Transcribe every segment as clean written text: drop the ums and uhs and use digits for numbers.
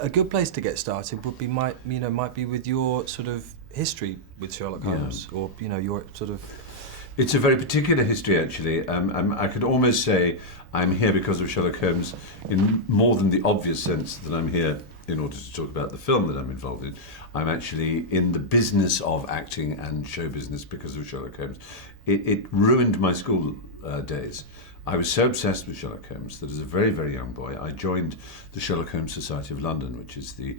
A good place to get started would be might be with your sort of history with Sherlock Holmes, or your sort of. It's a very particular history, actually. I could almost say I'm here because of Sherlock Holmes, in more than the obvious sense that I'm here in order to talk about the film that I'm involved in. I'm actually in the business of acting and show business because of Sherlock Holmes. It ruined my school days. I was so obsessed with Sherlock Holmes that as a very, very young boy, I joined the Sherlock Holmes Society of London, which is the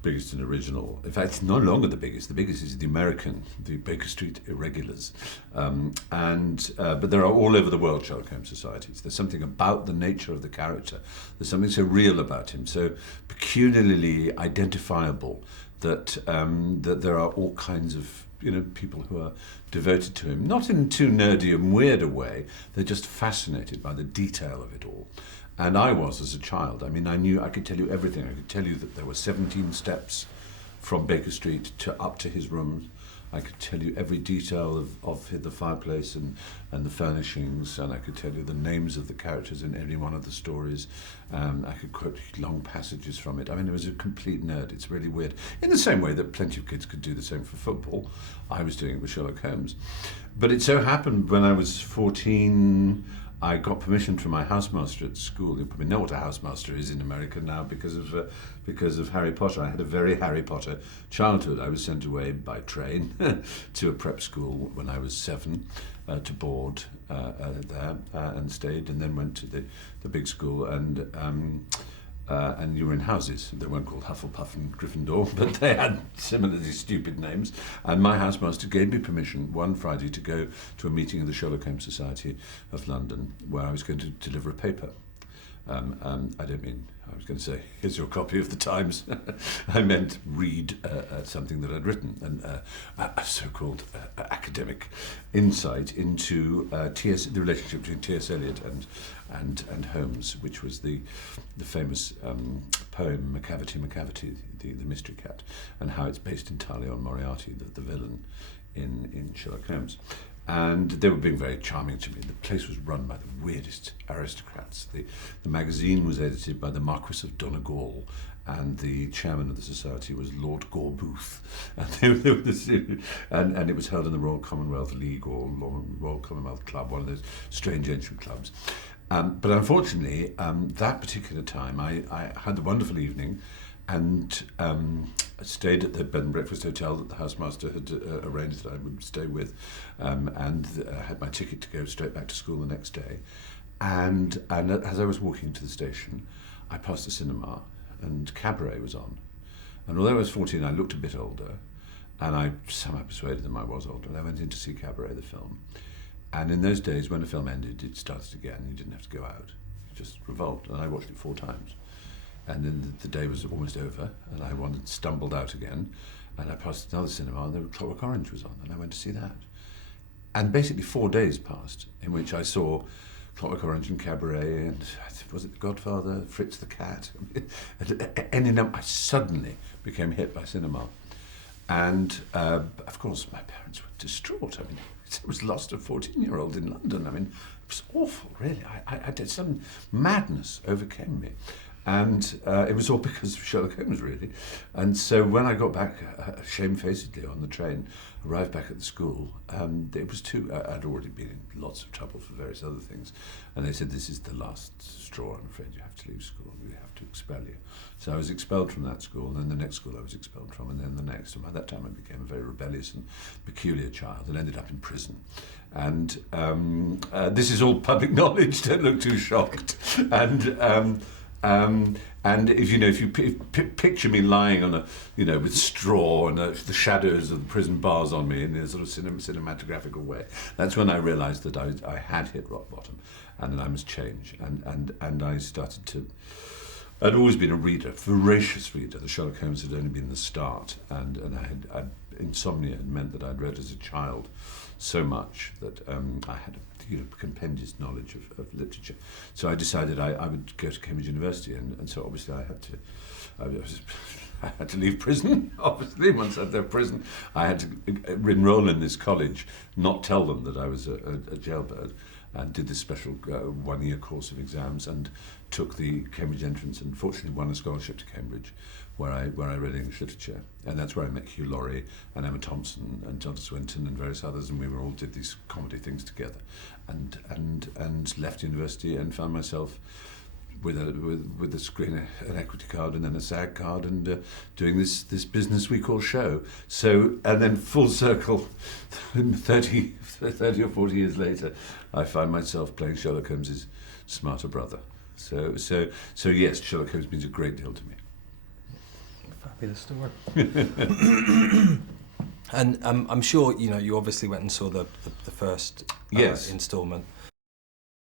biggest and original. In fact, it's no longer the biggest. The biggest is the American, the Baker Street Irregulars. But there are all over the world Sherlock Holmes societies. There's something about the nature of the character. There's something so real about him, so peculiarly identifiable that there are all kinds of people who are devoted to him, not in too nerdy and weird a way. They're just fascinated by the detail of it all. And I was as a child. I mean, I could tell you everything. I could tell you that there were 17 steps from Baker Street up to his rooms. I could tell you every detail of the fireplace and the furnishings, and I could tell you the names of the characters in every one of the stories. I could quote long passages from it. I mean, it was a complete nerd. It's really weird. In the same way that plenty of kids could do the same for football, I was doing it with Sherlock Holmes. But it so happened when I was 14, I got permission from my housemaster at school. You probably know what a housemaster is in America now because of Harry Potter. I had a very Harry Potter childhood. I was sent away by train to a prep school when I was 7 to board there and stayed, and then went to the big school and you were in houses. They weren't called Hufflepuff and Gryffindor, but they had similarly stupid names. And my housemaster gave me permission one Friday to go to a meeting of the Sherlock Holmes Society of London, where I was going to deliver a paper. I was going to say, here's your copy of the Times. I meant read something that I'd written, a so-called academic insight into the relationship between T.S. Eliot and Holmes, which was the famous poem Macavity, the Mystery Cat, and how it's based entirely on Moriarty, the villain in Sherlock Holmes. And they were being very charming to me. The place was run by the weirdest aristocrats. The magazine was edited by the Marquis of Donegal, and the chairman of the society was Lord Gorbooth. And it was held in the Royal Commonwealth League or Royal Commonwealth Club, one of those strange ancient clubs. But unfortunately, that particular time, I had the wonderful evening and stayed at the bed and breakfast hotel that the housemaster had arranged that I would stay with, and had my ticket to go straight back to school the next day. And as I was walking to the station, I passed a cinema, and Cabaret was on. And although I was 14, I looked a bit older, and I somehow persuaded them I was older, and I went in to see Cabaret, the film. And in those days, when a film ended, it started again. You didn't have to go out. You just revolved, and I watched it 4 times. And then the day was almost over, and I stumbled out again, and I passed another cinema, and the Clockwork Orange was on, and I went to see that. And basically 4 days passed in which I saw Clockwork Orange and Cabaret, and was it The Godfather, Fritz the Cat? I suddenly became hit by cinema. And of course, my parents were distraught. I mean, I was lost a 14-year-old in London. I mean, it was awful, really. I did some madness overcame me. And it was all because of Sherlock Holmes, really. And so when I got back, shamefacedly on the train, arrived back at the school, it was I'd already been in lots of trouble for various other things. And they said, this is the last straw, I'm afraid you have to leave school, we have to expel you. So I was expelled from that school, and then the next school I was expelled from, and then the next. And by that time I became a very rebellious and peculiar child and ended up in prison. And this is all public knowledge, don't look too shocked. And if you picture me lying on with straw and the shadows of the prison bars on me in a sort of cinematographical way, that's when I realised that I had hit rock bottom, and that I must change. And I started to. I'd always been a reader, voracious reader. The Sherlock Holmes had only been the start, and insomnia had meant that I'd read as a child so much that I had a compendious knowledge of literature. So I decided I would go to Cambridge University, and so obviously I had to leave prison. Obviously, once I'd left prison, I had to enroll in this college, not tell them that I was a jailbird, and did this special 1-year course of exams and took the Cambridge entrance and fortunately won a scholarship to Cambridge, where I read English literature, and that's where I met Hugh Laurie and Emma Thompson and John Swinton and various others, and we all did these comedy things together, and left university and found myself with a screen, an equity card, and then a SAG card, and doing this business we call show. So, and then full circle, 30 or 40 years later, I find myself playing Sherlock Holmes's smarter brother. So yes, Sherlock Holmes means a great deal to me. Fabulous story. And I'm sure you obviously went and saw the first Yes. instalment.